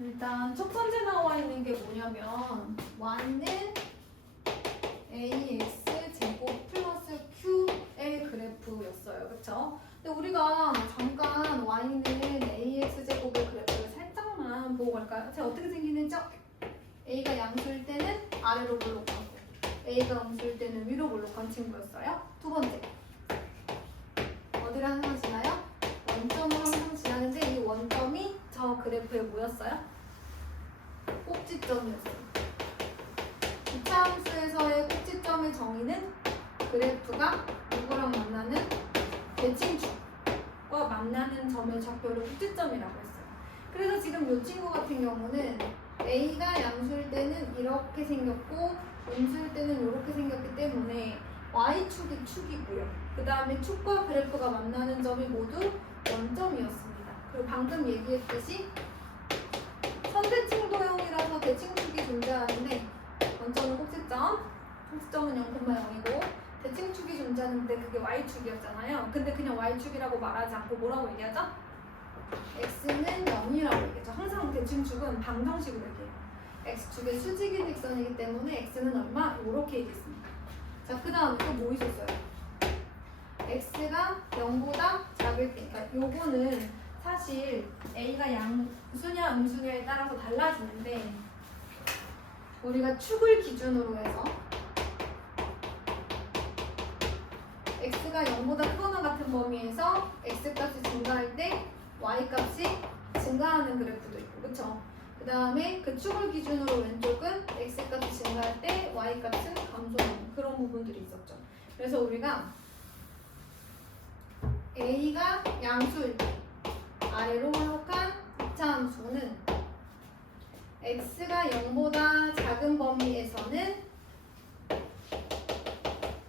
일단 첫 번째 나와 있는 게 뭐냐면 y는 ax 제곱 플러스 q의 그래프였어요. 그쵸? 근데 우리가 잠깐 y는 ax 제곱의 그래프를 살짝만 보고 갈까요? 제가 어떻게 생기는지 a가 양수일 때는 아래로 볼록하고 a가 음수일 때는 위로 볼록한 친구였어요. 두 번째 어디를 항상 지나요? 원점을 항상 지나는데 이 원점이 저 그래프에 뭐였어요? 꼭지점이었어요. 이차함수에서의 꼭지점의 정의는 그래프가 누구랑 만나는 대칭축과 만나는 점의 좌표를 꼭지점이라고 했어요. 그래서 지금 이 친구 같은 경우는 a가 양수일 때는 이렇게 생겼고 음수일 때는 이렇게 생겼기 때문에 y축이 축이고요. 그 다음에 축과 그래프가 만나는 점이 모두 원점이었습니다. 그리고 방금 얘기했듯이 선대칭 도형이라서 대칭축이 존재하는데 원점은 꼭지점, 꼭지점은 0,0이고 대칭축이 존재하는데 그게 y축이었잖아요. 근데 그냥 y축이라고 말하지 않고 뭐라고 얘기하죠? x는 0이라고 얘기하죠. 항상 대칭축은 방정식으로 얘기해요. x축의 수직인 직선이기 때문에 x는 얼마? 이렇게 얘기했습니다. 자, 그 다음에 또 뭐 있었어요? x가 0보다 작을 때, 그러니까 요거는 사실 a가 양수냐 음수냐에 따라서 달라지는데 우리가 축을 기준으로 해서 x가 0보다 크거나 같은 범위에서 x값이 증가할 때 y값이 증가하는 그래프도 있고, 그쵸? 그 다음에 그 축을 기준으로 왼쪽은 x값이 증가할 때 y값은 감소하는 그런 부분들이 있었죠. 그래서 우리가 a가 양수일 때 아래로 볼록한 이차함수는 x가 0보다 작은 범위에서는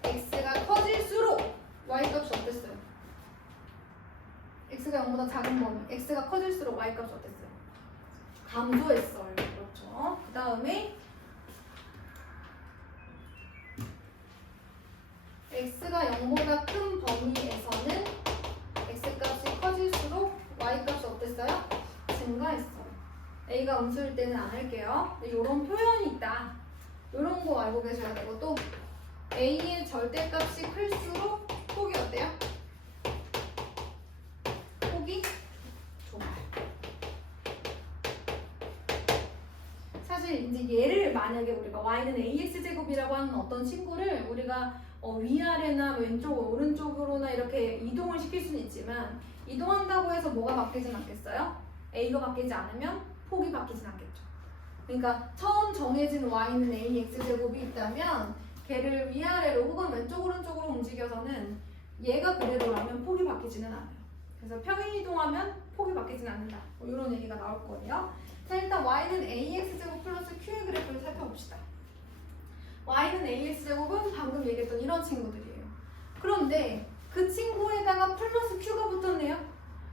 x가 커질수록 y값이 어땠어요? x가 0보다 작은 범위, x가 커질수록 y값이 어땠어요? 감소했어요. 그렇죠. 그 다음에 x가 0보다 큰 범위에서는 x값이 커질수록 y값이 어땠어요? 증가했어요. a가 음수일 때는 안 할게요. 이런 표현이 있다. 이런 거 알고 계셔야 되고, 또 a의 절대값이 클수록 폭이 어때요? 폭이 좁아요. 사실 이제 얘를 만약에 우리가 y는 ax제곱이라고 하는 어떤 친구를 우리가 위아래나 왼쪽, 오른쪽으로나 이렇게 이동을 시킬 수는 있지만 이동한다고 해서 뭐가 바뀌진 않겠어요? a가 바뀌지 않으면 폭이 바뀌진 않겠죠. 그러니까 처음 정해진 y는 ax제곱이 있다면 걔를 위아래로 혹은 왼쪽, 오른쪽으로 움직여서는 얘가 그대로라면 폭이 바뀌지는 않아요. 그래서 평행 이동하면 폭이 바뀌진 않는다. 뭐 이런 얘기가 나올 거예요. 자, 일단 y는 ax제곱 플러스 q의 그래프를 살펴봅시다. y는 ax제곱은 방금 얘기했던 이런 친구들이에요. 그런데 그 친구에다가 플러스 q가 붙었네요.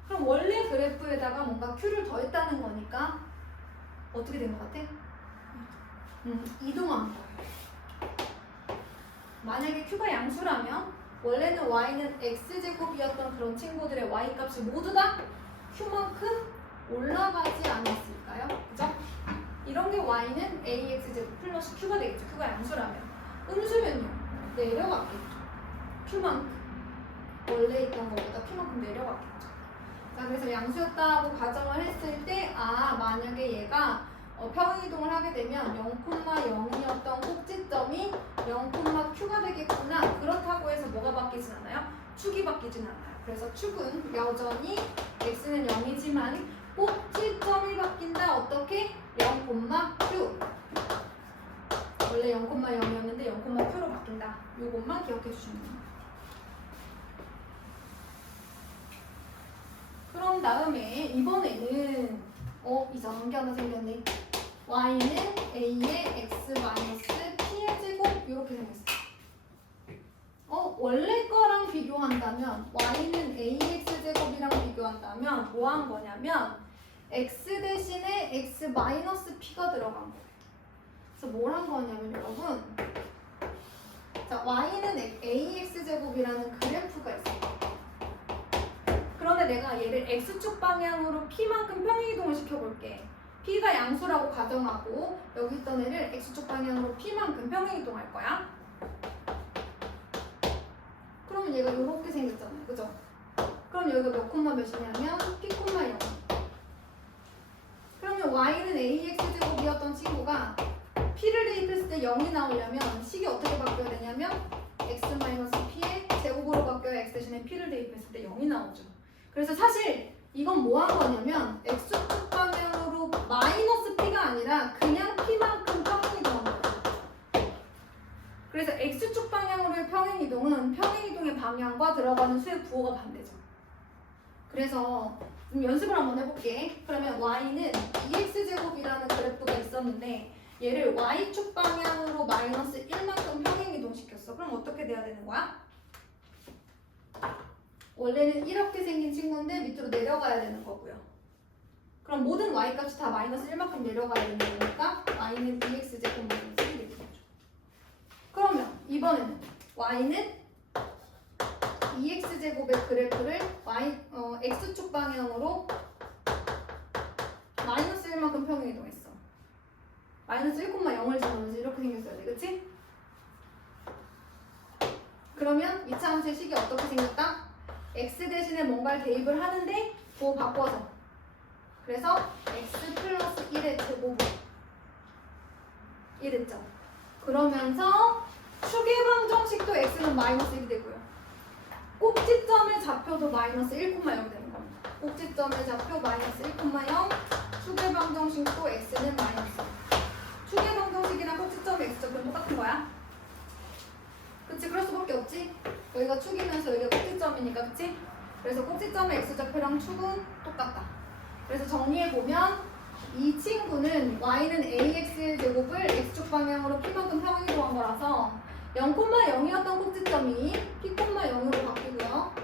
그럼 원래 그래프에다가 뭔가 q를 더했다는 거니까 어떻게 된 것 같아? 이동한 거예요. 만약에 q가 양수라면 원래는 y는 x제곱이었던 그런 친구들의 y값이 모두 다 q만큼 올라가지 않았을까요? 그죠? 이런 게 y는 ax제곱 플러스 q가 되겠죠. q가 양수라면. 음수면요. 내려갔겠죠. q만큼. 원래 있던 것보다 q만큼 내려갔겠죠. 자, 그래서 양수였다고 가정을 했을 때 만약에 얘가 평행이동을 하게 되면 0,0이었던 꼭지점이 0,q가 되겠구나. 그렇다고 해서 뭐가 바뀌진 않아요? 축이 바뀌진 않아요. 그래서 축은 여전히 x는 0이지만 꼭지점이 바뀐다. 어떻게? 0,q. 원래 0,0이었는데 0,q로 바뀐다. 이것만 기억해 주시면 됩니다. 그런 다음에 이번에는 이상한 게 하나 생겼네. y는 a의 x 마이너스 p의 제곱 이렇게 생겼어요. 원래 거랑 비교한다면 y는 ax 제곱이랑 비교한다면 뭐 한 거냐면 x 대신에 x 마이너스 p가 들어간 거예요. 그래서 뭘 한 거냐면 여러분, 자, y는 ax 제곱이라는 그래프가 있어요. 그런데 내가 얘를 x축 방향으로 p만큼 평행이동을 시켜볼게. P가 양수라고 가정하고 여기 있던 애를 X축 방향으로 P만큼 평행이동할 거야. 그러면 얘가 이렇게 생겼잖아요. 그죠? 그럼 여기가 몇 콤마 몇이냐면 P 콤마 0. 그러면 Y는 AX제곱이었던 친구가 P를 대입했을 때 0이 나오려면 식이 어떻게 바뀌어야 되냐면 X-P의 제곱으로 바뀌어야 X 대신에 P를 대입했을 때 0이 나오죠. 그래서 사실 이건 뭐 한 거냐면 X축 방향으로 마이너스 P가 아니라 그냥 P만큼 평행이동한 거예요. 그래서 X축 방향으로의 평행이동은 평행이동의 방향과 들어가는 수의 부호가 반대죠. 그래서 연습을 한번 해볼게. 그러면 Y는 2X제곱이라는 그래프가 있었는데 얘를 Y축 방향으로 마이너스 1만큼 평행이동 시켰어. 그럼 어떻게 돼야 되는 거야? 원래는 이렇게 생긴 친구인데 밑으로 내려가야 되는 거고요. 그럼 모든 Y값이 다 마이너스 1만큼 내려가야 되는 거니까 Y는 2X제곱 마이너스 1이 되는 거죠. 그러면 이번에는 Y는 2X제곱의 그래프를 X축 방향으로 마이너스 1만큼 평행이동했어. 마이너스 1,0을 집어넣으면 이렇게 생겼어야 돼. 그치? 그러면 이차함수의 식이 어떻게 생겼다? X 대신에 뭔가를 대입을 하는데 그거 바꿔서 그래서 X 플러스 1의 제곱을 이랬죠. 그러면서 추계방정식도 X는 마이너스 1이 되고요. 꼭지점의 좌표도 마이너스 1,0 되는 겁니다. 꼭지점의 좌표 마이너스 1,0 추계방정식도 X는 마이너스 1. 추계방정식이랑 꼭지점 X좌표는 똑같은 거야. 그치? 그럴 수밖에 없지? 여기가 축이면서 여기가 꼭지점이니까 그치? 그래서 꼭지점의 X좌표랑 축은 똑같다. 그래서 정리해보면 이 친구는 Y는 AX제곱을 X축 방향으로 P만큼 평행이동한 거라서 0,0이었던 꼭지점이 P,0으로 바뀌고요.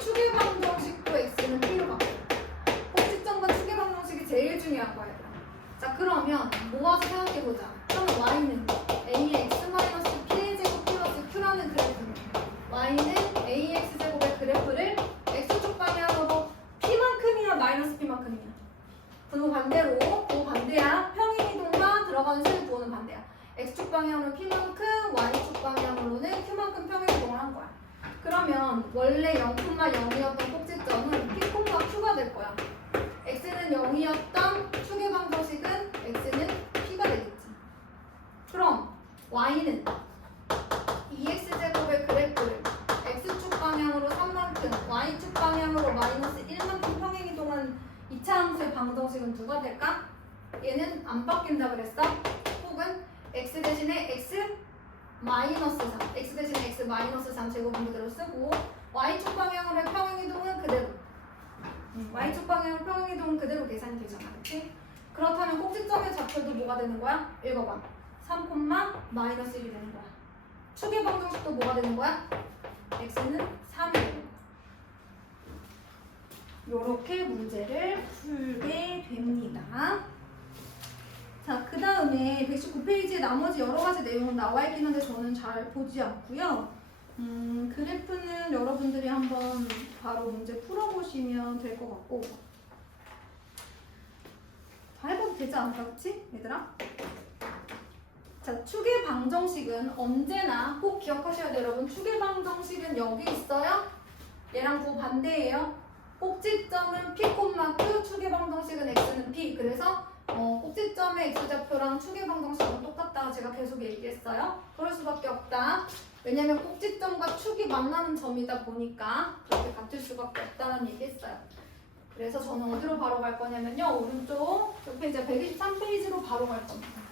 추계방정식도 X는 P로 바뀌어요. 꼭지점과 추계방정식이 제일 중요한 거예요. 자, 그러면 모아서 생각해보자. 그러면 Y는 AX-P의 제곱 플러스 Q라는 그래프입니다. Y는 AX제곱의 그래프를 X축 방향으로 P만큼이야 마이너스 P만큼이야? 그 반대로 그 반대야. 평행이동과 들어가는 수의 부호는 반대야. X축 방향으로 P만큼, Y축 방향으로는 Q만큼 평행이동을 한 거야. 그러면 원래 0,0이었던 꼭지점은 P, Q가 될 거야. X는 0이었던 추계방정식은 X는 P가 되겠지. 그럼 Y는 2X제곱의 그래프를 X축 방향으로 3만큼, Y축 방향으로 마이너스 1만큼 평행이동한 2차 함수의 방정식은 누가 될까? 얘는 안 바뀐다 그랬어? 혹은 X 대신에 X 마이너스 3, X 대신에 X 마이너스 3 제곱은 그대로 쓰고 Y축 방향으로의 평행이동은 그대로 Y축 방향으로 평행이동은 그대로 계산이 되잖아. 그치? 그렇다면 꼭지점의 좌표도 뭐가 되는 거야? 읽어봐. 3, 마이너스 1이 되는 거야. 축의 방정식도 뭐가 되는 거야? X는 3이 되는 거야. 요렇게 문제를 풀게 됩니다. 자, 그 다음에 119페이지에 나머지 여러 가지 내용은 나와 있긴 한데 저는 잘 보지 않고요. 그래프는 여러분들이 한번 바로 문제 풀어보시면 될 것 같고 다 해봐도 되지 않을까? 그치? 얘들아? 자, 축의 방정식은 언제나 꼭 기억하셔야 돼요. 여러분, 축의 방정식은 여기 있어요. 얘랑 부호 반대예요. 꼭지점은 P, Q, 축의 방정식은 X는 P. 그래서 꼭지점의 X좌표랑 축의 방정식은 똑같다. 제가 계속 얘기했어요. 그럴 수밖에 없다. 왜냐면 꼭지점과 축이 만나는 점이다 보니까 그렇게 같을 수밖에 없다는 얘기했어요. 그래서 저는 어디로 바로 갈 거냐면요. 오른쪽 페이지 123페이지로 바로 갈 겁니다.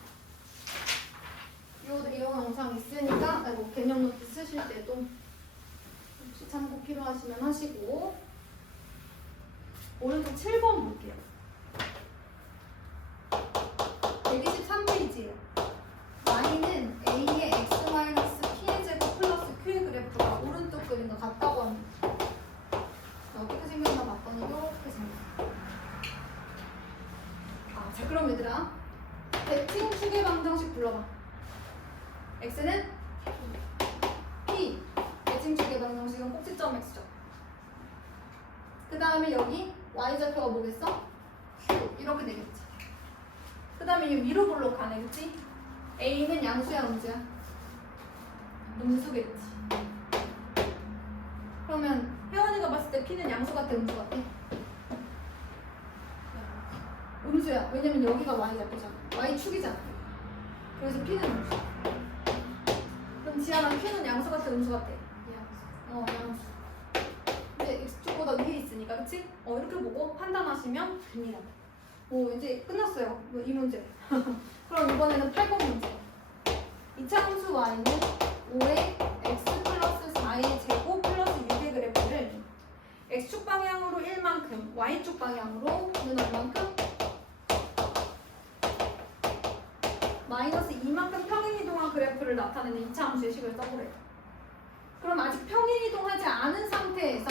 이 영상 있으니까 개념 노트 쓰실 때도 혹시 참고 필요하시면 하시고 오른쪽 7번 볼게요. 123페이지예요. Y는 A의 X-P의 제곱 플러스 Q의 그래프가 오른쪽 그림과 같다고 합니다. 어떻게 생겼나 봤더니 이렇게 생겼어요. 자, 그럼 얘들아 대칭 축의 방정식 불러봐. X는 P, 대칭 축의 방정식은 꼭지점 X죠. 그 다음에 여기 Y좌표가 뭐겠어? Q. 이렇게 이렇게 되겠지. 그 다음에 이 위로 볼록하네, 그치? A는 양수야, 음수야? 음수겠지. 그러면 혜원이가 봤을 때 P는 양수 같아, 음수 같아? 음수야. 왜냐면 여기가 Y 잡히잖아. Y축이잖아. 그래서 P는 음수. 그럼 지아랑 Q는 양수 같아, 음수 같아? 양수. 이제 X축보다 위에 있으니까, 그치? 이렇게 보고 판단하시면 됩니다. 오, 이제 끝났어요. 이 문제. 그럼 이번에는 8번 문제. 이차함수 y는 5의 x 플러스 4의 제곱 플러스 6의 그래프를 x축 방향으로 1만큼, y축 방향으로는 얼만큼? 마이너스 2만큼 평행이동한 그래프를 나타내는 이차함수의 식을 써보래요. 그럼 아직 평행이동하지 않은 상태에서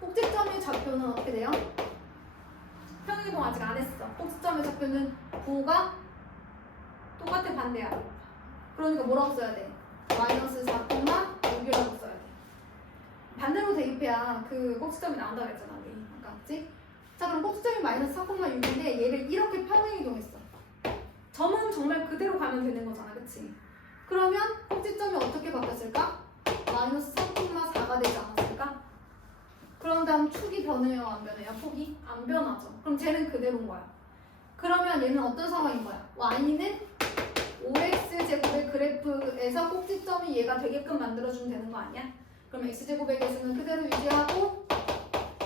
꼭지점의 좌표는 어떻게 돼요? 평행이동 아직 안 했어. 꼭지점의 좌표는 9가 똑같아, 반대야. 그러니까 뭐라고 써야 돼? 마이너스 4,6이라고 써야 돼. 반대로 대입해야 그 꼭지점이 나온다고 했잖아, 우리. 아까 그치? 자, 그럼 꼭지점이 마이너스 4,6인데 얘를 이렇게 평행이동했어. 점은 정말 그대로 가면 되는 거잖아, 그치? 그러면 꼭지점이 어떻게 바뀌었을까? 마이너스 3,4가 되지 않았을까? 그런 다음 축이 변해요, 안 변해요? 폭이? 안 변하죠. 그럼 쟤는 그대로인 거야. 그러면 얘는 어떤 상황인 거야? y는 5x제곱의 그래프에서 꼭지점이 얘가 되게끔 만들어주면 되는 거 아니야? 그럼 x제곱의 개수는 그대로 유지하고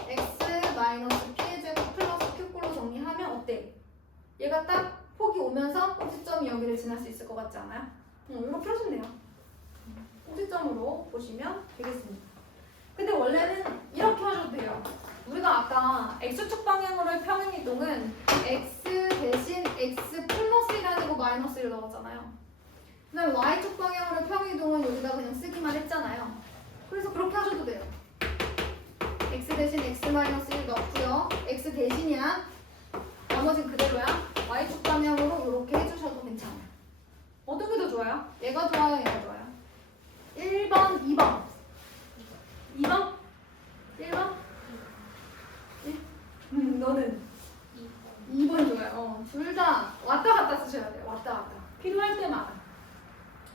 x 마이너스 p제곱 플러스 q꼴로 정리하면 어때? 얘가 딱 폭이 오면서 꼭지점이 여기를 지날 수 있을 것 같지 않아요? 이렇게 하시면 돼요. 꼭지점으로 보시면 되겠습니다. 근데 원래는 이렇게 하셔도 돼요. 우리가 아까 x축 방향으로의 평행이동은 x 대신 x 플러스 1이 아니고 마이너스 1을 넣었잖아요. 그 다음에 y축 방향으로의 평행이동은 여기다 그냥 쓰기만 했잖아요. 그래서 그렇게 하셔도 돼요. x 대신 x 마이너스 1 넣고요. x 대신이야. 나머지는 그대로야. y축 방향으로 이렇게 해주셔도 괜찮아요. 어떤 게 더 좋아요? 얘가 좋아요? 얘가 좋아요? 1번, 2번. 2번? 1번? 너는? 2번 좋아요. 둘 다 왔다 갔다 쓰셔야 돼요. 왔다 갔다. 필요할 때마다.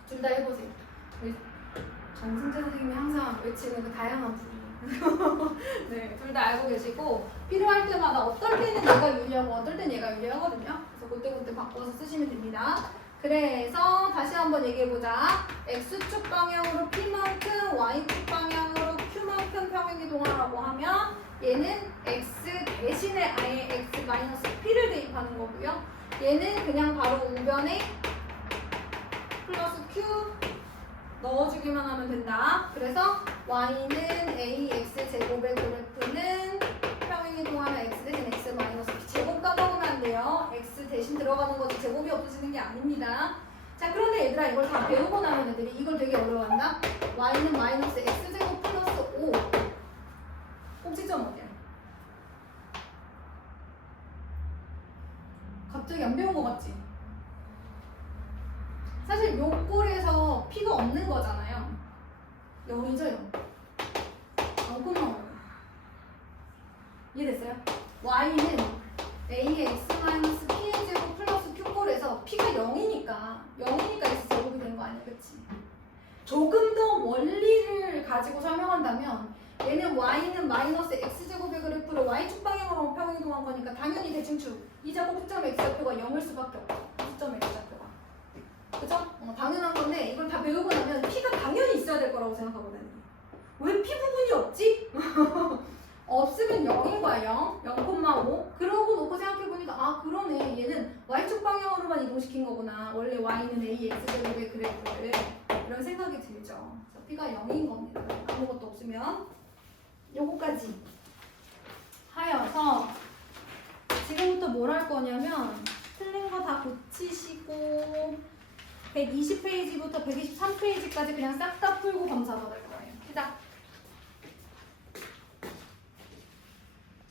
둘 다 해보세요. 정승재 선생님이 항상 외치는 그 다양한 부분. 네, 둘 다 알고 계시고 필요할 때마다 어떨 때는 얘가 유리하고 어떨 때는 얘가 유리하거든요. 그래서 그때그때 바꿔서 쓰시면 됩니다. 그래서 다시 한번 얘기해보자. x축 방향으로 p만큼 y축 방향으로 q만큼 평행이동하라고 하면 얘는 x 대신에 아예 x 마이너스 p를 대입하는 거고요. 얘는 그냥 바로 우변에 플러스 q 넣어주기만 하면 된다. 그래서 y는 ax 제곱의 그래프는 평행이동하면 x 대신 x 마이너스 p 제곱 까먹으면 안 돼요. x 대신 들어가는 거지 제곱이 없어지는 게 아닙니다. 자, 그런데 얘들아 이걸 다 배우고 나면 애들이 이걸 되게 어려워한다. y는 마이너스 x 제곱 플러스 5 꼭지점 어디야? 갑자기 안 배운 거 같지? 사실 요 꼴에서 p가 없는 거잖아요. 0이죠, 0. 안 끝나요. 이해됐어요? y는 a의 x-p의 제곱 플러스 q꼴에서 p가 0이니까 x 제곱이 되는 거 아니야, 그치? 조금 더 원리를 가지고 설명한다면 얘는 y는 마이너스 x제곱의 그래프를 y축 방향으로 평행이동한 거니까 당연히 대칭축 이자 꼭지점 x좌표가 0일 수밖에 없어. 꼭지점 x좌표가. 그죠? 당연한 건데 이걸 다 배우고 나면 p가 당연히 있어야 될 거라고 생각하거든요. 왜 p 부분이 없지? 없으면 0인 거야, 0. 0,5. 그러고 놓고 생각해보니까 아 그러네. 얘는 y축 방향으로만 이동시킨 거구나. 원래 y는 ax제곱의 그래프를. 이런 생각이 들죠. 그래서 p가 0인 겁니다. 아무것도 없으면. 요거까지 하여서 지금부터 뭘 할 거냐면 틀린 거 다 고치시고 120페이지부터 123페이지까지 그냥 싹 다 풀고 검사 받을 거예요. 시작!